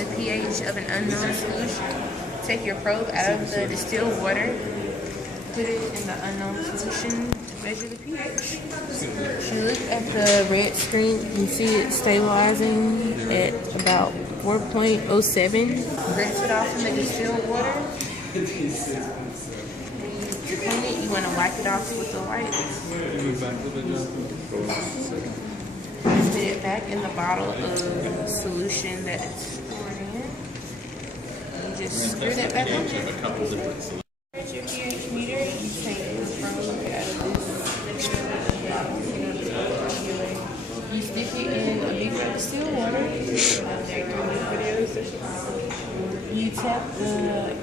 The pH of an unknown solution. Take your probe out of the distilled water, put it in the unknown solution to measure the pH. If you look at the red screen, you can see it stabilizing at about 4.07. Rinse it off in the distilled water. To clean it, you want to wipe it off with the wipe. Put it back in the bottle of solution that it's stored in. You just screw that back on. Here's your pH meter. You take the probe out of this. You stick it in a beaker of distilled water. You tap the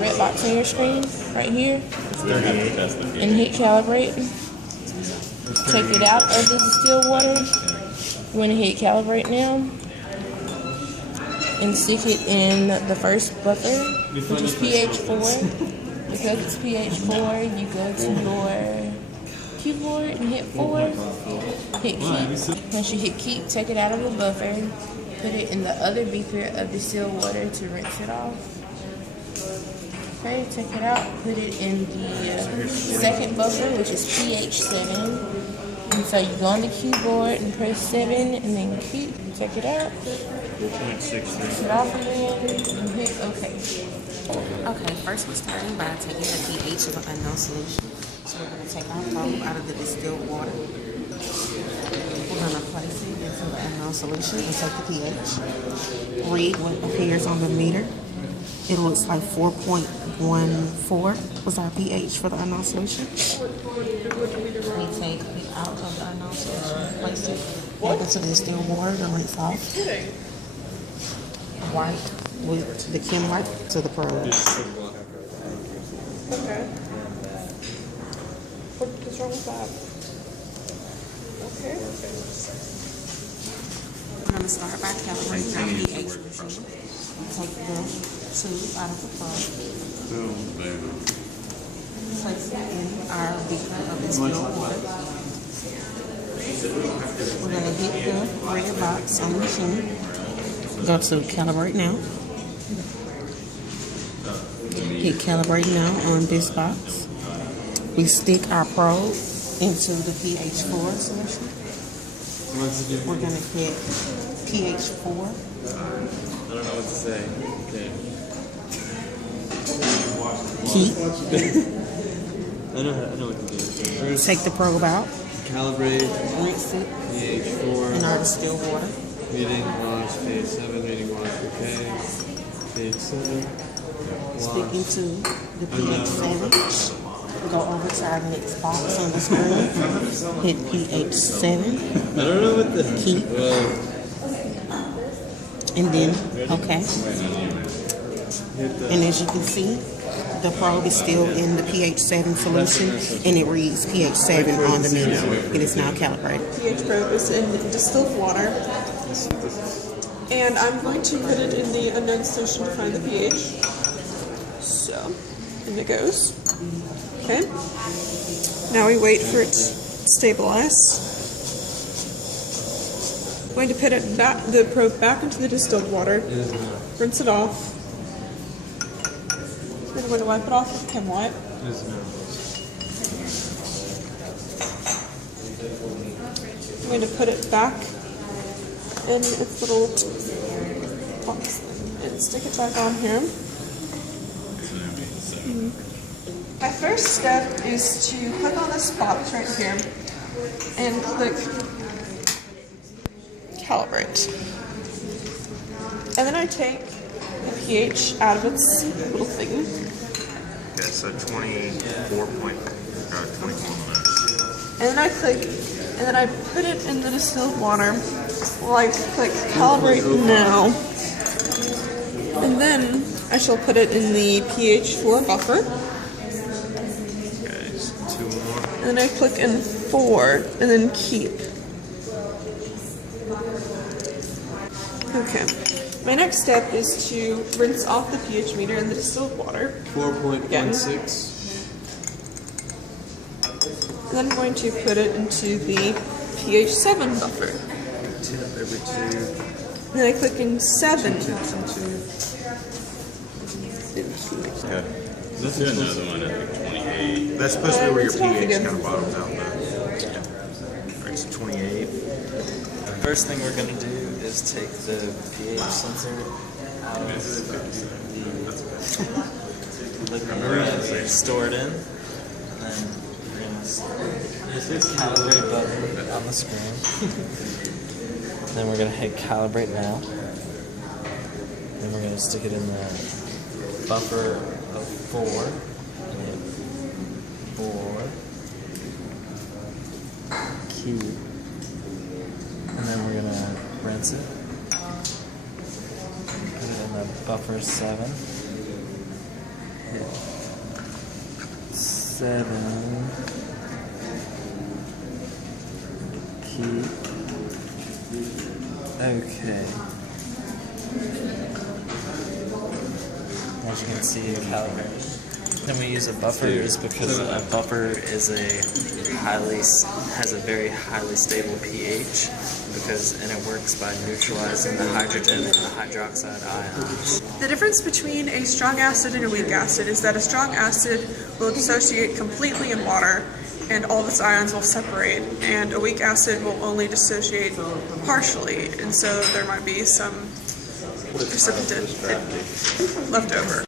red box on your screen right here and hit calibrate. Take it out of the distilled water. You want to hit calibrate now and stick it in the first buffer, which is pH 4. Because it's pH 4, you go to your keyboard and hit 4. Hit keep. Once you hit keep, take it out of the buffer. Put it in the other beaker of distilled water to rinse it off. Okay, take it out, put it in the second buffer, which is pH 7. And so you go on the keyboard and press 7 and then keep, take it out. 4.63. Rinse it off again and hit OK. Okay, first we're starting by taking the pH of an unknown solution. So we're going to take our probe out of the distilled water. We're going to place it into the unknown solution and take the pH. Read what appears on the meter. It looks like 4.14 was our pH for the unknown solution. We take it out of the unknown solution, place it back into the distilled water to rinse off. Wipe with the Chem Lab to the probe. Okay. What's wrong with that? Okay. I'm going to start by calibrating our pH machine. Take the tube out of the probe. Place it in our beaker of distilled water. We're going to hit the red box on the machine. Go to calibrate now. Hit calibrate now on this box. We stick our probe into the pH 4 solution. We're going to hit pH 4. I don't know what to say. Okay. Keep. I know what to do. First, Take the probe out. calibrate Rinse it pH 4. in our distilled water. Reading wash pH 7. Reading wash okay. pH 7. Sticking to the pH 7. Go over to our next box on the screen. Hit pH 7. I don't know what the Keep. And then, okay. And as you can see, the probe is still in the pH 7 solution, and it reads pH 7 on the meter. It is now calibrated. pH probe is in distilled water. And I'm going to put it in the unknown solution to find the pH. So, in it goes. Okay. Now we wait for it to stabilize. I'm going to put it back, the probe back into the distilled water. Rinse it off. Then I'm going to wipe it off with Chem Lab. I'm going to put it back in its little box and stick it back on here. My first step is to click on this box right here and click calibrate. And then I take the pH out of its little thing. Okay, so 24 point, 24 minutes. And then I click, and then I put it in the distilled water. Well, I click calibrate now. And then I shall put it in the pH 4 buffer. Okay, so 2 more. And then I click in 4 and then keep. Okay. My next step is to rinse off the pH meter in the distilled water. 4.16. And then I'm going to put it into the pH 7 buffer. Tip every 2. And then I click in 7. Okay. Let's do another one at like 28. That's supposed to be where your Rinse it off pH again. kind of bottoms out, though. Alright, so 28. The first thing we're going to do is take the pH sensor out of the liquid we're store it in, and then we're going to hit calibrate button on the screen. Then we're going to hit calibrate now. Then we're going to stick it in the buffer of 4. And hit 4. Key. And then we're gonna rinse it. Put it in the buffer 7. Hit 7. Keep. Okay. As you can see, calibrated. Then we use a buffer is because a buffer is has a very highly stable pH and it works by neutralizing the hydrogen and the hydroxide ions. The difference between a strong acid and a weak acid is that a strong acid will dissociate completely in water and all of its ions will separate, and a weak acid will only dissociate partially, and so there might be some precipitate left over.